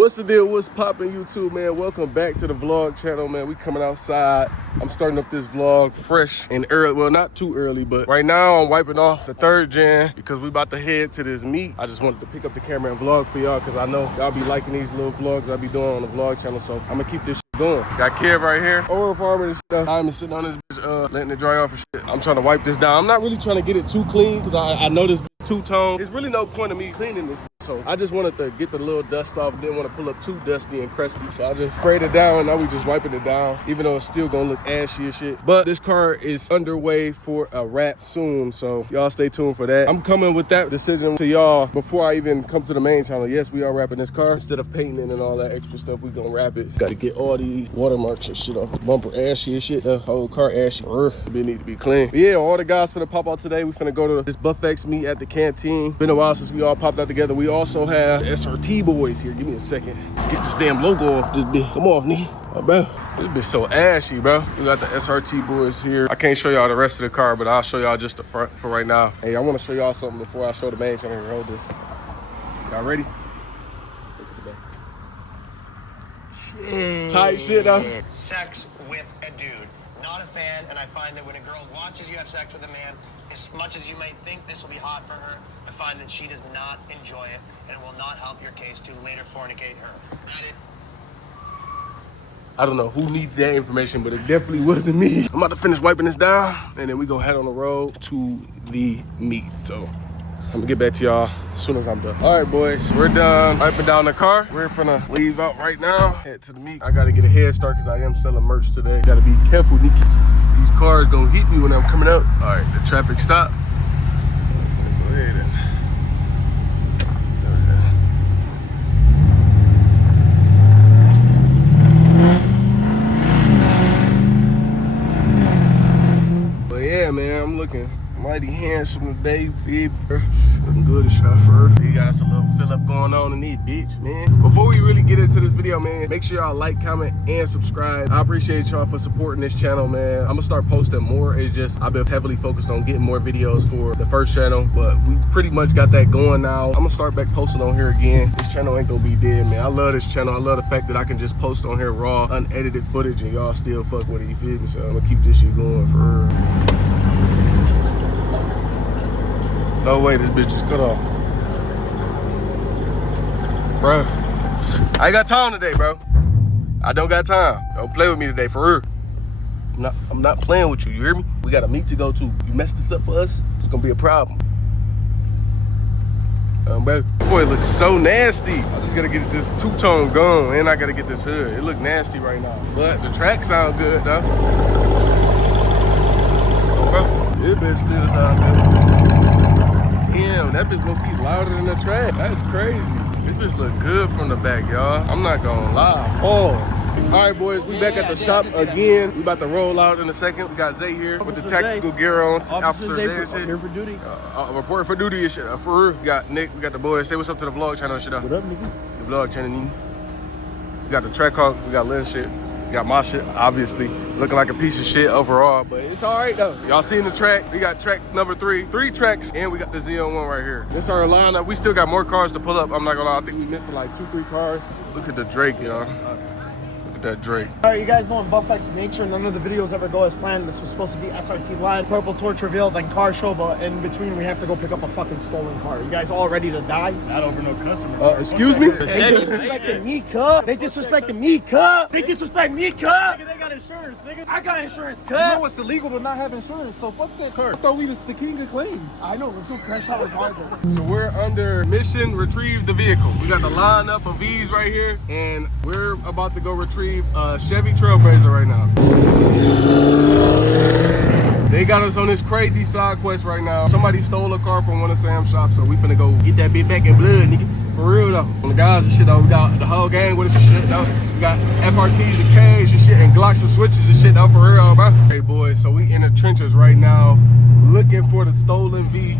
What's the deal? What's poppin' YouTube, man? Welcome back to the vlog channel, man. We coming outside. I'm starting up this vlog fresh and early. Well, not too early, but right now I'm wiping off the 3rd gen because we about to head to this meet. I just wanted to pick up the camera and vlog for y'all because I know y'all be liking these little vlogs I be doing on the vlog channel, so I'm gonna keep this shit going. Got Kev right here, oil farmer and shit. I'm sitting on this bitch, letting it dry off and shit. I'm trying to wipe this down. I'm not really trying to get it too clean because I know this two-tone. There's really no point of me cleaning this, so I just wanted to get the little dust off. Didn't want to pull up too dusty and crusty, so I just sprayed it down. Now we just wiping it down, even though it's still gonna look ashy as shit. But this car is underway for a wrap soon, so y'all stay tuned for that. I'm coming with that decision to y'all before I even come to the main channel. Yes, we are wrapping this car. Instead of painting it and all that extra stuff, we gonna wrap it. Got to get all these watermarks and shit off the bumper. Ashy and shit. The whole car ashy. It need to be clean. But yeah, all the guys finna pop out today. We finna go to this Buffx meet at the canteen. Been a while since we all popped out together. We also have the SRT boys here. Give me a second. Get this damn logo off this bitch. Come off, knee. Oh, bro. This bitch so ashy, bro. We got the SRT boys here. I can't show y'all the rest of the car, but I'll show y'all just the front for right now. Hey, I want to show y'all something before I show the main channel. Hold this. Y'all ready? Shit. Tight shit, though. Sex with a dude. Not a fan, and I find that when a girl watches you have sex with a man, as much as you might think this will be hot for her, I find that she does not enjoy it, and it will not help your case to later fornicate her. That is... I don't know who needs that information, but it definitely wasn't me. I'm about to finish wiping this down, and then we gonna head on the road to the meet. So I'm gonna get back to y'all as soon as I'm done. All right, boys, we're done wiping down the car. We're gonna leave out right now, head to the meet. I gotta get a head start because I am selling merch today. Gotta be careful, Nikki. These cars gonna hit me when I'm coming out. All right, the traffic stop. Go ahead and... Yeah, man, I'm looking mighty handsome today, feel looking good as shit for. You got us a little fill up going on in these bitch, man. Before we really get into this video, man, make sure y'all like, comment, and subscribe. I appreciate y'all for supporting this channel, man. I'm gonna start posting more. It's just I've been heavily focused on getting more videos for the first channel, but we pretty much got that going now. I'm gonna start back posting on here again. This channel ain't gonna be dead, man. I love this channel. I love the fact that I can just post on here raw, unedited footage, and y'all still fuck with it, you feel me? So I'm gonna keep this shit going for real. No way, this bitch is cut off. Bro, I ain't got time today, bro. I don't got time. Don't play with me today, for real. I'm not playing with you, you hear me? We got a meet to go to. You mess this up for us, it's gonna be a problem. Bro, boy, it looks so nasty. I just gotta get this two-tone gone, and I gotta get this hood. It look nasty right now. But the track sound good, though. Bro, this bitch still sound good. Damn, that bitch gonna be louder than the track. That's crazy. This bitch look good from the back, y'all. I'm not gonna lie. Pause. All right, boys, we back at the shop again. We about to roll out in a second. We got Zay here with the tactical gear on. Officer Zay and shit. Here for duty. Reporting for duty and shit. For real. We got Nick. We got the boys. Say what's up to the vlog channel and shit. What up, nigga? The vlog channel. We got the track hawk. We got Lynn shit. We got my shit, obviously. Looking like a piece of shit overall, but it's all right though. Y'all seen the track. We got track number 3. 3 tracks, and we got the Z01 right here. This our lineup. We still got more cars to pull up. I'm not gonna lie. I think we missed like 2-3 cars. Look at the Drake, y'all. Look at that Drake. All right, you guys know in Buffx nature, none of the videos ever go as planned. This was supposed to be SRT Live, Purple Torch reveal, then car show, but in between we have to go pick up a fucking stolen car. You guys all ready to die? Not over no customer. Excuse me? They disrespected me, cuh. They disrespected me, cuh. They disrespect me, cuh. Nigga, they got insurance, nigga. I got insurance, cuh. You know it's illegal to not have insurance, so fuck that car. I thought we was the king of claims. I know, let's go crash out with Margo. So we're under mission retrieve the vehicle. We got the lineup of V's right here, and we're about to go retrieve a Chevy Trailblazer right now. They got us on this crazy side quest right now. Somebody stole a car from one of Sam's shops, so we finna go get that bitch back in blood, nigga. For real though. On the guys and shit though, we got the whole gang with us and shit though. We got FRTs and K's and shit and Glocks and switches and shit though, for real, bro. Hey boys, so we in the trenches right now, looking for the stolen V.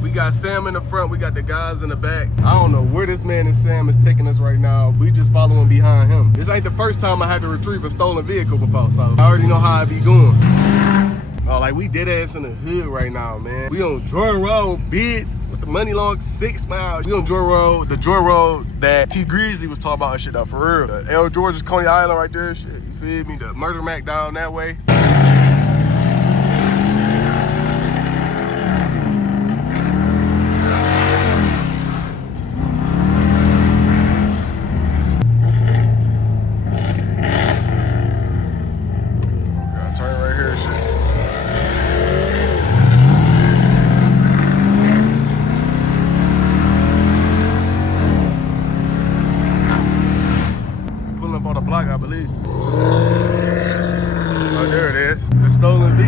We got Sam in the front, we got the guys in the back. I don't know where this man and Sam is taking us right now. We just following behind him. This ain't the first time I had to retrieve a stolen vehicle before, so I already know how I be going. Oh, like we dead ass in the hood right now, man. We on Joy Road, bitch, with the money long 6 miles. We on Joy Road, the Joy Road that T Grizzly was talking about and shit, for real. The L. George's Coney Island right there, shit. You feel me? The Murder Mac down that way. Turn right here and shit. We pulling up on the block, I believe. Oh, there it is. The stolen V.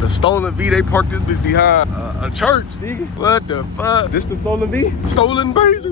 The stolen V, they parked this bitch behind a church, nigga. What the fuck? This the stolen V? Stolen Blazer.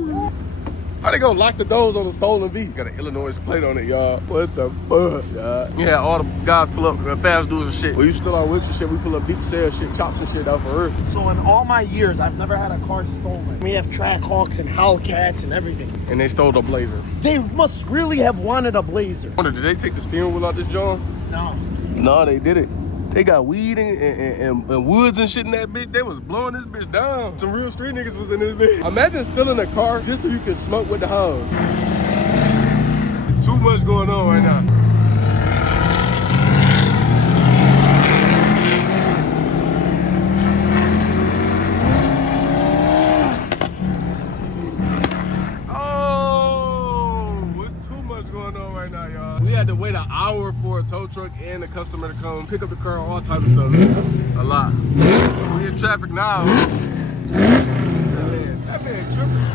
How they gonna lock the doors on the stolen V? Got an Illinois plate on it, y'all. What the fuck, y'all? Yeah, all the guys pull up, fast dudes and shit. Well, you still on whips and shit, we pull up deep sale shit, chops and shit out for her. So in all my years, I've never had a car stolen. We have Trackhawks and Hellcats and everything. And they stole the Blazer. They must really have wanted a Blazer. I wonder, did they take the steering wheel out this joint? No. No, they did it. They got weed and woods and shit in that bitch. They was blowing this bitch down. Some real street niggas was in this bitch. Imagine stealing a car just so you can smoke with the hoes. There's too much going on right now. We had to wait an hour for a tow truck and a customer to come pick up the car, all types of stuff. That's a lot. We in traffic now. That man tripping.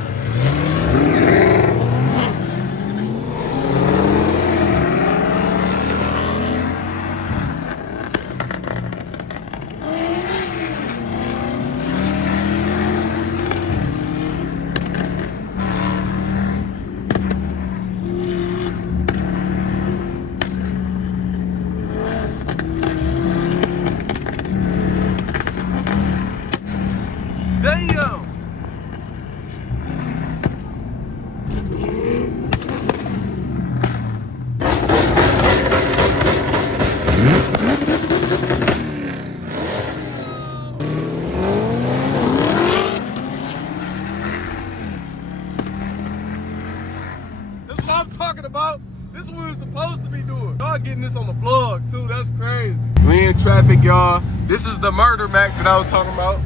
Damn! That's what I'm talking about. This is what we're supposed to be doing. Y'all getting this on the vlog too, that's crazy. We in traffic, y'all. This is the Murder Mac that I was talking about.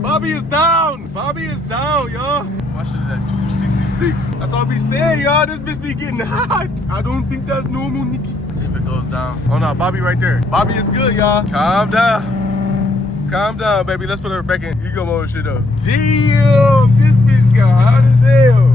Bobby is down. Bobby is down, y'all. My shit is at 266. That's all I be saying, y'all. This bitch be getting hot. I don't think that's normal, Nikki. Let's see if it goes down. Oh no, Bobby right there. Bobby is good, y'all. Calm down. Calm down, baby. Let's put her back in ego mode shit up. Damn, this bitch got hot as hell.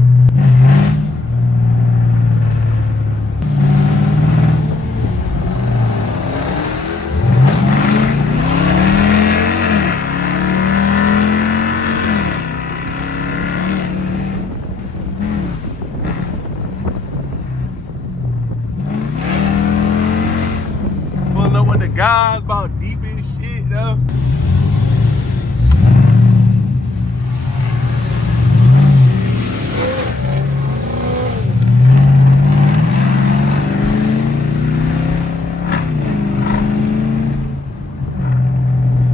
guys about deep as shit, though.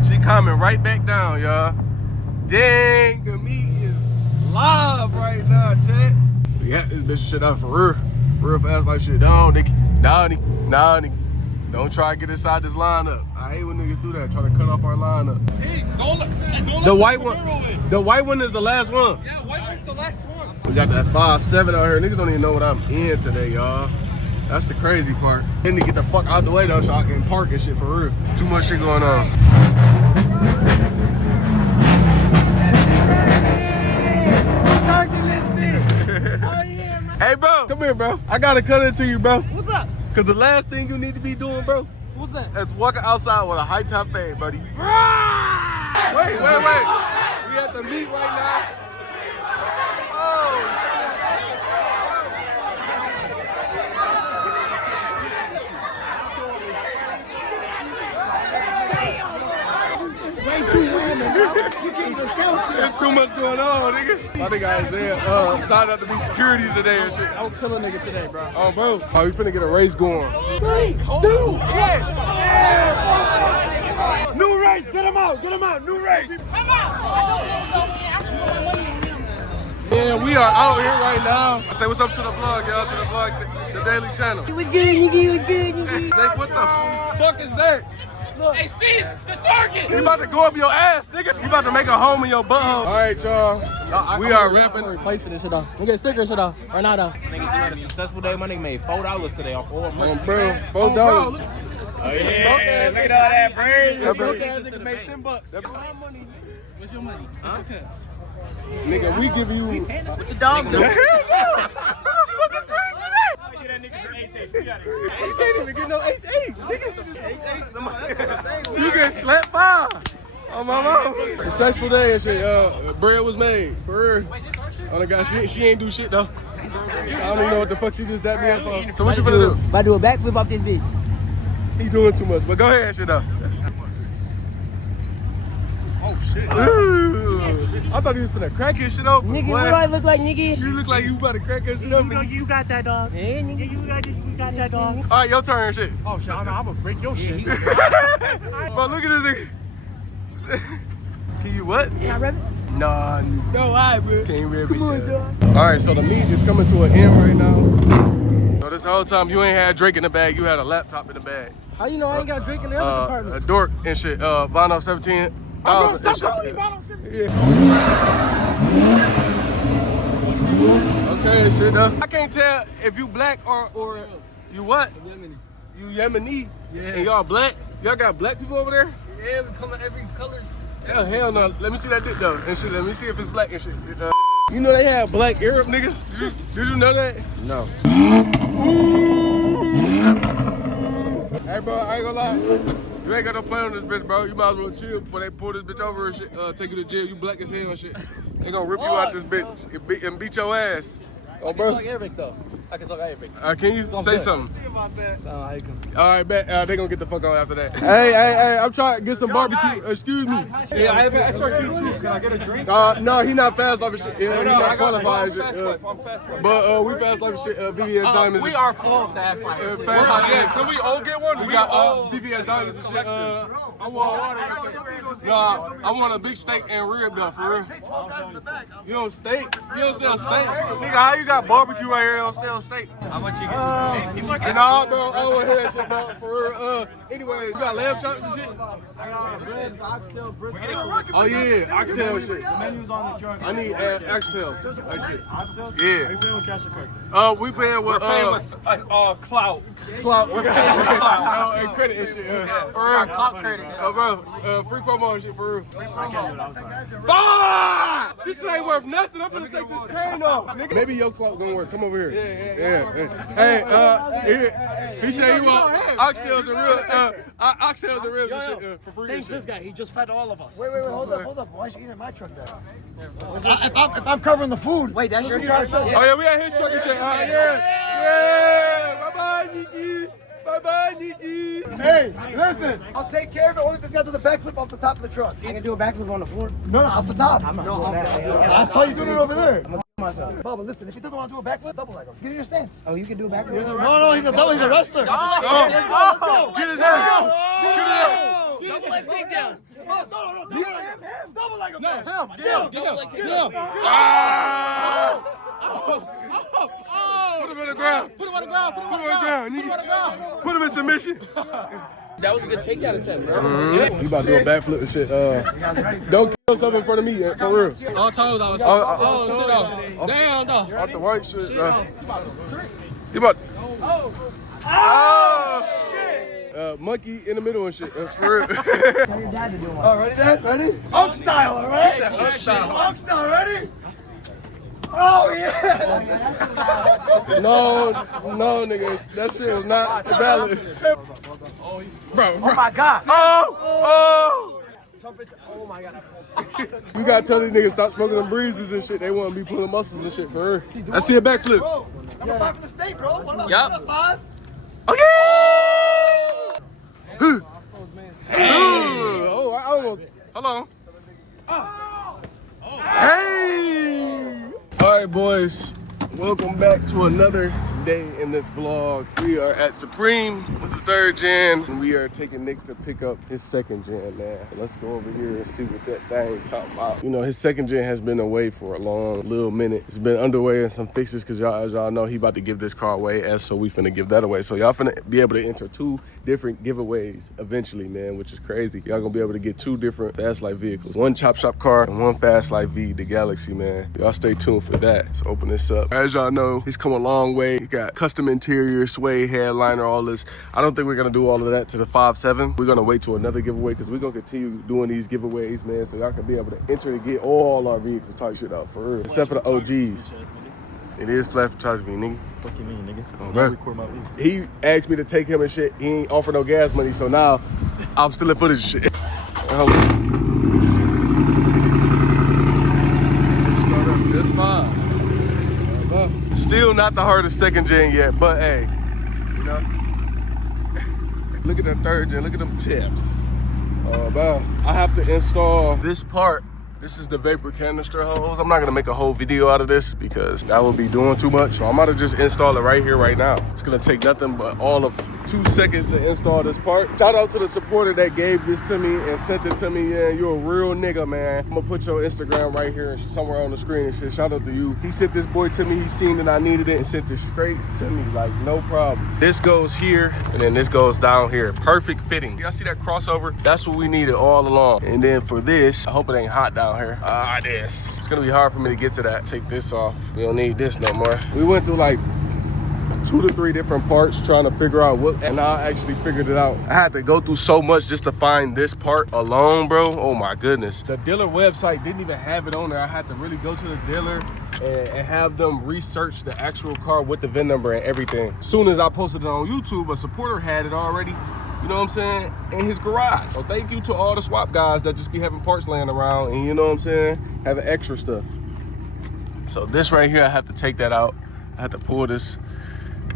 She coming right back down, y'all. Dang, the meat is live right now, chat. We got this bitch shit up for real. Real fast like shit. No, nigga. Nah, nigga. Don't try to get inside this lineup. I hate when niggas do that, try to cut off our lineup. Hey, don't The white one. The white one is the last one. Yeah, white one's the last one. We got that 5-7 out here. Niggas don't even know what I'm in today, y'all. That's the crazy part. Then to get the fuck out the way though, so I can park and shit for real. There's too much shit going on. Hey, bro, come here, bro. I gotta cut into you, bro. What's up? Cause the last thing you need to be doing, bro, What's that? is walking outside with a high top fade, buddy. Wait. We at the meet right now. Oh, Way too random, bro. You can't even sell shit. there's too much going on, nigga. My nigga Isaiah signed up to be security today and shit. I will kill a nigga today, bro. Oh, bro. Oh, we finna get a race going. 3, 2, 1. New race. Get him out. New race. Yeah, we are out here right now. Say what's up to the vlog, y'all, to the vlog, the daily channel. It was good, nigga. Say, what the fuck is that? Hey, seize the target. You about to go up your ass, nigga. You about to make a home in your butthole. All right, y'all. We are rapping. Replacing this shit though. We get a sticker shit though. Right now though. Nigga just had a successful day. My nigga made $4 today off all money. Bro, $4. Oh yeah, look at all that brain. Yeah, bro. Nigga made $10. What's your money? What's your cut? Nigga, we give you. What the dog do? Get that nigga some HH. We got it. You can't even get no HH, nigga. You get slapped 5. Oh, my mom. Successful day and shit. Bread was made. For real. Oh, God, she ain't do shit, though. I don't even know what the fuck she just dapped me up on. So what you finna do? About to do a backflip off this bitch. He doing too much, but go ahead and shit, though. Oh, shit. I thought he was finna crack his shit open. Nigga, boy. what do I look like, nigga? You look like you about to crack his shit open. You got that dog. Hey, nigga. You got that dog. All right, your turn and shit. Oh shit, I'm gonna break your shit. But look at this nigga. Can you what? Yeah, I rep it. Nah, No, I, bro. can't rip it. Come on, dog. All right, so the meet is coming to an end right now. So this whole time you ain't had Drake in the bag, you had a laptop in the bag. How you know I ain't got Drake in the other A compartments? dork and shit. Vinyl 17. Oh, bro, stop calling me Vinyl 17. Yeah. Okay, shit though. I can't tell if you black or you what? You Yemeni. Yeah. And y'all black? Y'all got black people over there? Yeah, we come in every color. Hell no. Let me see that dick though. And shit. Let me see if it's black and shit. You know they have black Arab niggas? Did you know that? No. Hey bro, I ain't gonna lie. You ain't got no plan on this bitch, bro. You might as well chill before they pull this bitch over and shit. Take you to jail. You black as hell and shit. They gonna rip you out this bitch and beat your ass. Oh, bro. Arabic though. I can talk Arabic. Can you say something? All right, bet. They gonna get the fuck on after that. Hey, I'm trying to get some barbecue. Excuse me. Yeah, I start you too. Can I get a drink? No, he not fast life and shit. Yeah, he not qualified. I'm fast life. I'm fast life. But we fast life and shit. VVS Diamonds. We are full fast life. Fast life. Yeah, can we all get one? We got VVS Diamonds and shit. I want a big steak and rib though, for real. You don't steak? You don't sell steak? Nigga, how you got barbecue right here and don't sell steak? How much you get? You know, bro, I want to hear that shit, bro, for real. Anyway, you got lamb chops and shit? Ribs, oxtail, brisket. Oh yeah, oxtail shit. Menus on the joint. I need oxtails. Like shit. Oxtails? Yeah. Are you paying with cash or card? We paying with Clout. clout. We're paying with clout and credit and shit. For real. Clout credit. Bro, free promo and shit, for real. Fuck! This shit ain't worth nothing. I'm gonna take this chain off, nigga. Maybe your clout gonna work. Come over here. Yeah. Hey, he said he want oxtails and real, oxtails and ribs and shit for free and Thank shit. this guy. He just fed all of us. Wait, hold up. Why is you eating in my truck then? If I'm covering the food. Wait, that's your truck? Oh yeah, we at his truck and shit. Yeah. Bye-bye, Nikki. Bye-bye, Nikki. Hey, listen. I'll take care of it only if this guy does a backflip off the top of the truck. I can do a backflip on the floor. No, off the top. I'm not no, doing that. I saw you doing it over there. I'm gonna myself. Bubba, listen, if he doesn't want to do a backflip, double leg him. Get in your stance. Oh, you can do a backflip? No, he's a wrestler. Go. Let's go. Get his ass. Get his ass. Double leg takedown. No, him. Double leg him. No, him. Double leg takedown. Ah! Put him on the ground. Put him on the ground. Put him Put him on the ground. Nikki. Put him in submission. That was a good takedown attempt, bro. You about to do a backflip and shit. Don't kill yourself in front of me, for real. All toes, I was sit down. Down, dog. Off the white shit. You about. Monkey in the middle and shit. For real. Tell your dad to do one. All right, ready, Dad? Ready? Unk style, all right? Unk style, ready? Oh, yeah. No, nigga. That shit was not valid. Bro. Oh my God. Oh! Oh my God. You gotta tell these niggas stop smoking them breezes and shit. They wanna be pulling muscles and shit for real. Let's see a backflip. Bro, number 5 in the state, bro. What up? Yup. What up, 5? Oh yeah! Oh, I almost. Hold on. Hey! All right, boys. Welcome back to another day in this vlog. We are at Supreme with the 3rd gen, and we are taking Nick to pick up his 2nd gen, man. Let's go over here and see what that thing talking about. You know, his 2nd gen has been away for a long little minute. It's been underway in some fixes because y'all, as y'all know, he about to give this car away, and so we finna give that away. So y'all finna be able to enter 2 different giveaways eventually, man, which is crazy. Y'all gonna be able to get 2 different Fast Life vehicles. 1 Chop Shop car and 1 Fast Life V, the Galaxy, man. Y'all stay tuned for that. So open this up. As y'all know, he's come a long way. He got custom interior, suede headliner, all this. I don't think we're gonna do all of that to the 5.7. We're gonna wait to another giveaway because we're gonna continue doing these giveaways, man, so y'all can be able to enter to get all our vehicles type shit out for real. Except for the OGs. It is flat for charge me, nigga. Fuck you mean, nigga? Oh, bro. Record my lease. He asked me to take him and shit. He ain't offer no gas money, so now I'm still in footage and shit. Start up just fine. Still not the hardest 2nd gen yet, but hey, you know. Look at that 3rd gen, look at them tips. Bro, I have to install this part. This is the vapor canister hose. I'm not gonna make a whole video out of this because that would be doing too much. So I'm gonna just install it right here, right now. It's gonna take nothing but all of 2 seconds to install this part. Shout out to the supporter that gave this to me and sent it to me. Yeah, you're a real nigga, man. I'm gonna put your Instagram right here somewhere on the screen and shit. Shout out to you. He sent this boy to me. He seen that I needed it and sent it straight to me, like no problem. This goes here and then this goes down here. Perfect fitting. Y'all see that crossover? That's what we needed all along. And then for this, I hope it ain't hot down here. This. It's gonna be hard for me to get to that. Take this off. We don't need this no more. We went through like 2 to 3 different parts trying to figure out what, and I actually figured it out. I had to go through so much just to find this part alone, bro. Oh my goodness. The dealer website didn't even have it on there. I had to really go to the dealer and have them research the actual car with the VIN number and everything. As soon as I posted it on YouTube, a supporter had it already, you know what I'm saying, in his garage. So thank you to all the swap guys that just be having parts laying around and, you know what I'm saying, having extra stuff. So this right here, I have to take that out. I have to pull this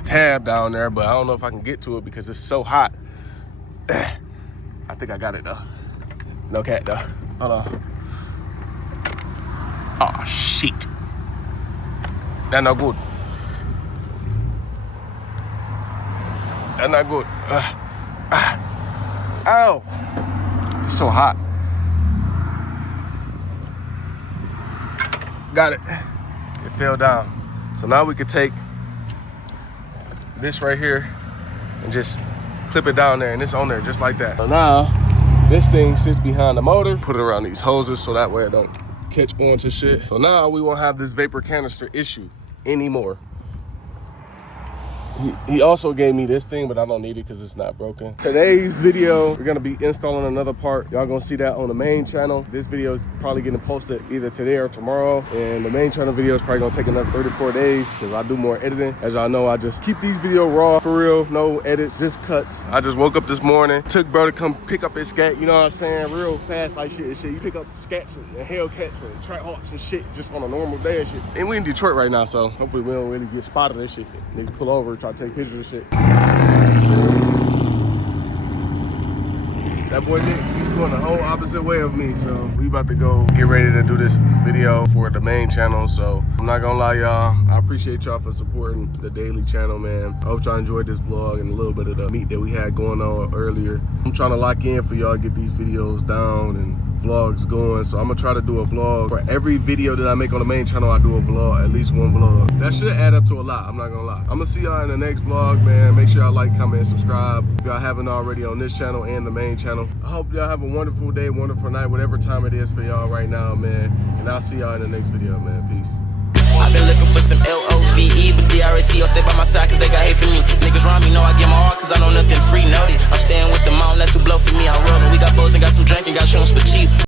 tab down there, but I don't know if I can get to it because it's so hot. I think I got it though. No cat though. Hold on. Oh shit. That's not good. That's not good. Ow. It's so hot. Got it. It fell down. So now we could take this right here and just clip it down there, and it's on there just like that. So now this thing sits behind the motor. Put it around these hoses so that way it don't catch on to shit. So now we won't have this vapor canister issue anymore. He also gave me this thing, but I don't need it because it's not broken. Today's video, we're gonna be installing another part. Y'all gonna see that on the main channel. This video is probably getting posted either today or tomorrow. And the main channel video is probably gonna take another 34 days because I do more editing. As y'all know, I just keep these videos raw, for real, no edits, just cuts. I just woke up this morning, took bro to come pick up his scat, you know what I'm saying? Real fast like shit and shit. You pick up scats and Hellcats and Trackhawks and shit just on a normal day and shit. And we in Detroit right now, so hopefully we don't really get spotted and shit. Niggas pull over, try to take pictures and shit. That boy Nick, he's going the whole opposite way of me. So we about to go get ready to do this video for the main channel. So I'm not gonna lie, y'all. I appreciate y'all for supporting the daily channel, man. I hope y'all enjoyed this vlog and a little bit of the meat that we had going on earlier. I'm trying to lock in for y'all, get these videos down and vlogs going. So I'm gonna try to do a vlog for every video that I make on the main channel. I do a vlog, at least one vlog. That should add up to a lot, I'm not gonna lie. I'm gonna see y'all in the next vlog, man. Make sure y'all like, comment, and subscribe if y'all haven't already on this channel and the main channel. I hope y'all have a wonderful day, wonderful night, whatever time it is for y'all right now, man. And I'll see y'all in the next video, man. Peace. I've been looking for some LOVE, but DRAC don't stay by my side cause they got hate for me. Niggas around me know I get my heart cause I know nothing free, know it. I'm staying with the mom, that's who blow for me, I'm rolling. We got bows and got some drink and got shrooms for cheap.